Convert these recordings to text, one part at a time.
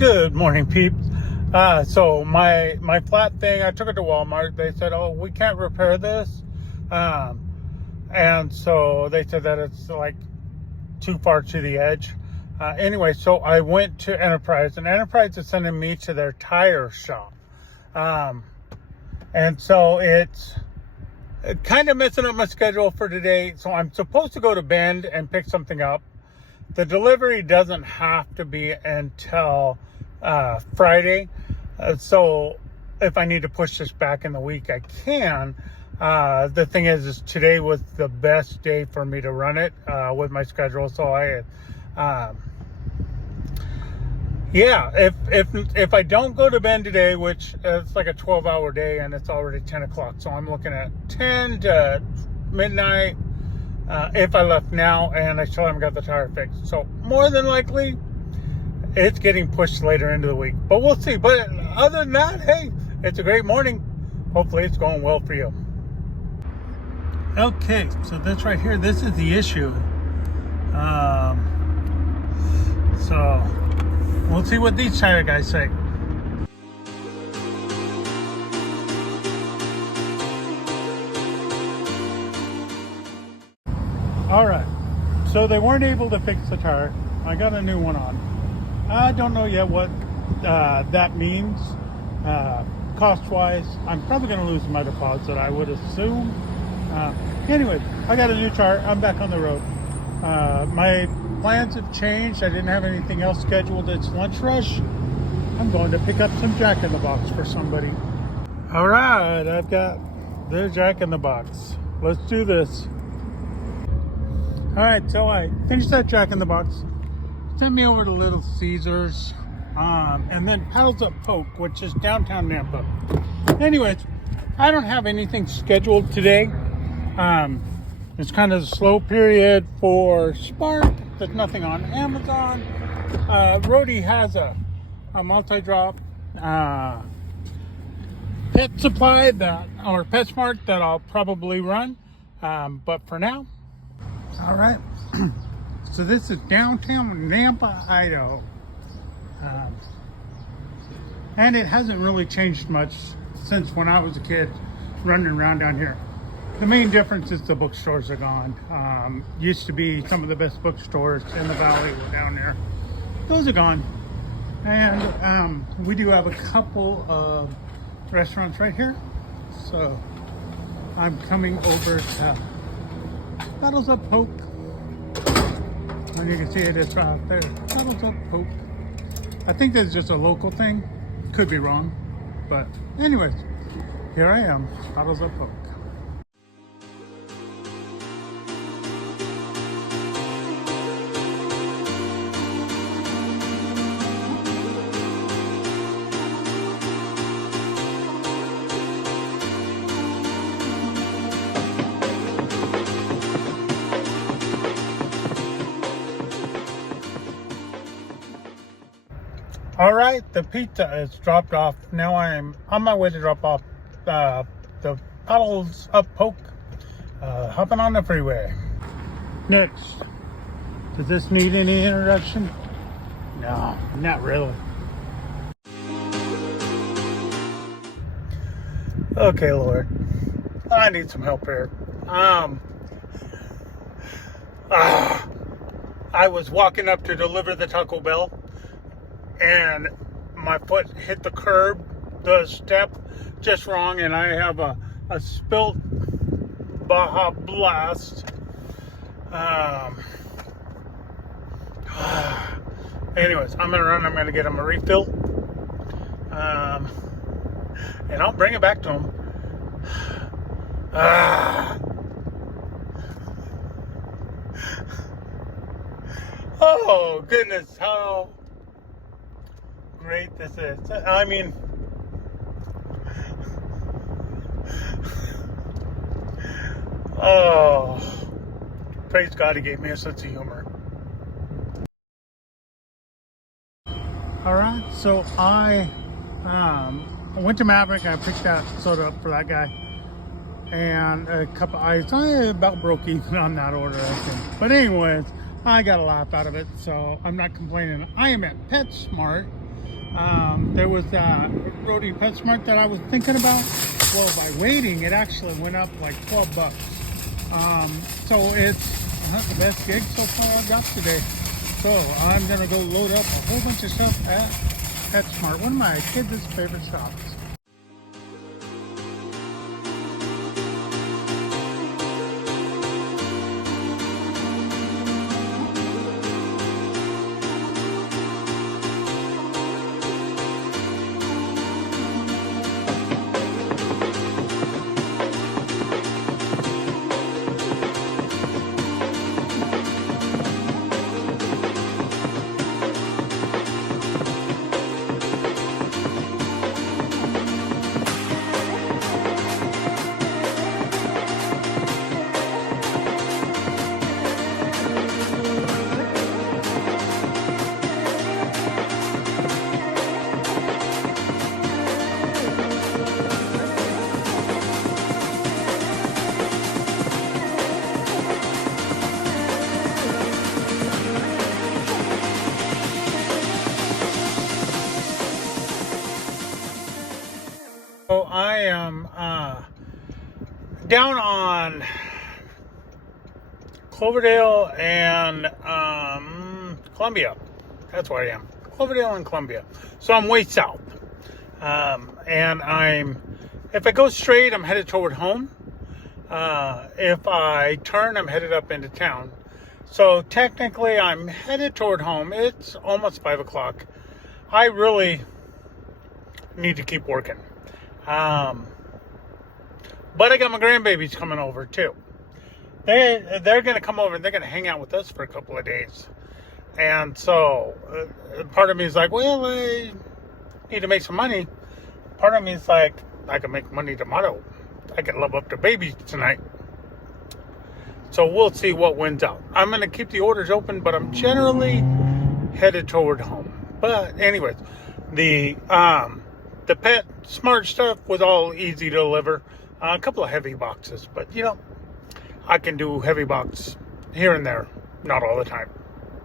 Good morning, peeps. So my flat thing, I took it to Walmart. They said, "Oh, we can't repair this," and so they said that it's like too far to the edge. Anyway, so I went to Enterprise, and Enterprise is sending me to their tire shop, and so it's kind of messing up my schedule for today. So I'm supposed to go to Bend and pick something up. The delivery doesn't have to be until Friday. So if I need to push this back in the week, I can. The thing is today was the best day for me to run it with my schedule. So if I don't go to Bend today, which it's like a 12-hour day and it's already 10 o'clock. So I'm looking at 10 to midnight. If I left now and I still haven't got the tire fixed. So more than likely, it's getting pushed later into the week. But we'll see. But other than that, hey, it's a great morning. Hopefully it's going well for you. Okay, so this right here, this is the issue. So we'll see what these tire guys say. All right, so they weren't able to fix the tire. I got a new one on. I don't know yet what that means cost-wise. I'm probably going to lose my deposit, I would assume. Anyway, I got a new tire. I'm back on the road. My plans have changed. I didn't have anything else scheduled. It's lunch rush. I'm going to pick up some Jack in the Box for somebody. All right, I've got the Jack in the Box. Let's do this. All right, so I finished that Jack in the Box. Sent me over to Little Caesars, and then Paddles Up Poke, which is downtown Nampa. Anyways, I don't have anything scheduled today. It's kind of a slow period for Spark. There's nothing on Amazon. Roadie has a multi-drop pet supply or PetSmart that I'll probably run. But for now, all right. So this is downtown Nampa, Idaho. And it hasn't really changed much since when I was a kid running around down here. The main difference is the bookstores are gone. Used to be some of the best bookstores in the valley were down there. Those are gone. And we do have a couple of restaurants right here. So I'm coming over to Paddles Up Poke. And you can see it is right there. Paddles Up Poke. I think that's just a local thing. Could be wrong. But anyways, here I am. Paddles Up Poke. All right, the pizza is dropped off. Now I'm on my way to drop off the Paddles Up Poke, hopping on the freeway. Next, does this need any introduction? No, not really. Okay, Lord, I need some help here. I was walking up to deliver the Taco Bell, and my foot hit the curb, the step, just wrong, and I have a spilt Baja Blast. Anyways, I'm gonna run. I'm gonna get him a refill, and I'll bring it back to him. Oh goodness, how great this is. I mean, oh, praise God, he gave me a sense of humor. All right, so I went to Maverick. I picked that soda up for that guy and a cup of ice. I about broke even on that order, I think. But anyways, I got a laugh out of it, so I'm not complaining. I am at PetSmart There was Roadie PetSmart that I was thinking about. Well, by waiting, it actually went up like $12. So it's the best gig so far I've got today. So I'm gonna go load up a whole bunch of stuff at PetSmart, one of my kids' favorite shops. So I am down on Cloverdale and Columbia. That's where I am. Cloverdale and Columbia. So I'm way south. And if I go straight, I'm headed toward home. If I turn, I'm headed up into town. So technically, I'm headed toward home. It's almost 5 o'clock. I really need to keep working. But I got my grandbabies coming over too. They're going to come over and they're going to hang out with us for a couple of days. And so part of me is like, well, I need to make some money. Part of me is like, I can make money tomorrow. I can love up the babies tonight. So we'll see what wins out. I'm going to keep the orders open, but I'm generally headed toward home. But anyways, the pet smart stuff was all easy to deliver. A couple of heavy boxes, but I can do heavy box here and there, not all the time.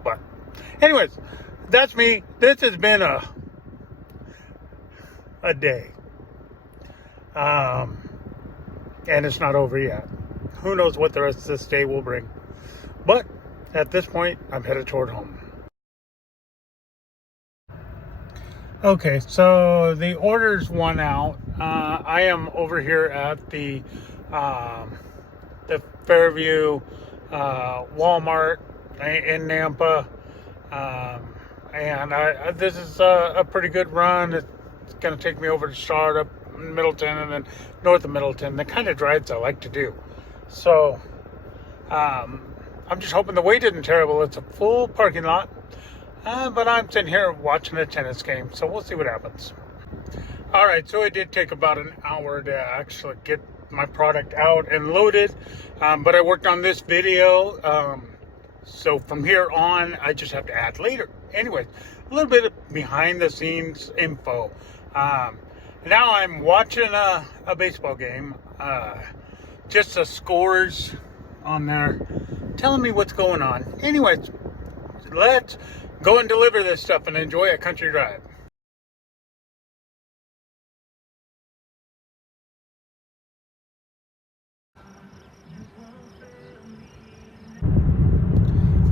But anyways, that's me. This has been a day. And it's not over yet. Who knows what the rest of this day will bring. But at this point, I'm headed toward home. Okay, so the orders won out. I am over here at the Fairview Walmart in Nampa, and this is a pretty good run. It's going to take me over to Startup, Middleton, and then north of Middleton. The kind of drives I like to do. So I'm just hoping the wait isn't terrible. It's a full parking lot. But I'm sitting here watching a tennis game, so we'll see what happens. All right, so it did take about an hour to actually get my product out and loaded, but I worked on this video, so from here on, I just have to add later. Anyway, a little bit of behind-the-scenes info. Now I'm watching a baseball game, just the scores on there telling me what's going on. Anyways, let's go and deliver this stuff and enjoy a country drive.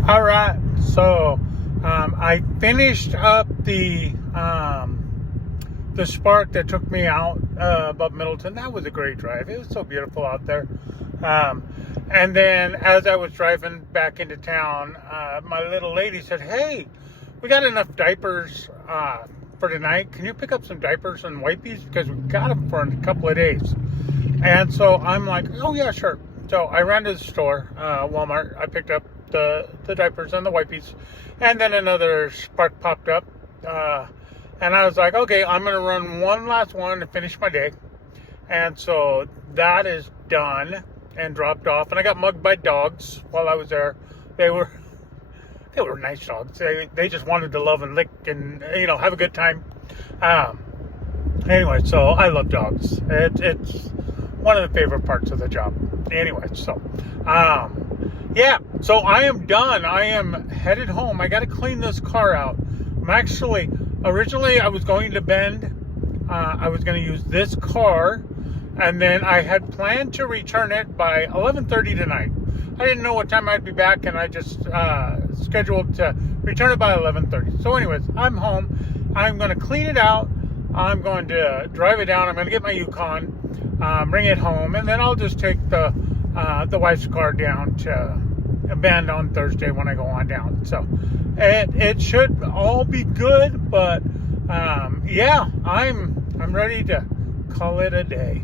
All right, so I finished up the Spark that took me out above Middleton. That was a great drive. It was so beautiful out there. And then as I was driving back into town, my little lady said, hey, we got enough diapers for tonight. Can you pick up some diapers and wipies? Because we got them for a couple of days. And so I'm like, oh, yeah, sure. So I ran to the store, Walmart. I picked up the diapers and the wipies. And then another Spark popped up. And I was like, okay, I'm going to run one last one to finish my day. And so that is done and dropped off. And I got mugged by dogs while I was there. They were nice dogs. They just wanted to love and lick and, have a good time. Anyway, so I love dogs. It's one of the favorite parts of the job. Anyway, so, yeah. So I am done. I am headed home. I got to clean this car out. I'm actually Originally, I was going to Bend. I was going to use this car, and then I had planned to return it by 11:30 tonight. I didn't know what time I'd be back, and I just scheduled to return it by 11:30. So anyways, I'm home. I'm going to clean it out. I'm going to drive it down. I'm going to get my Yukon, bring it home, and then I'll just take the wife's car down to Bend on Thursday when I go on down. So it should all be good, but yeah, I'm ready to call it a day.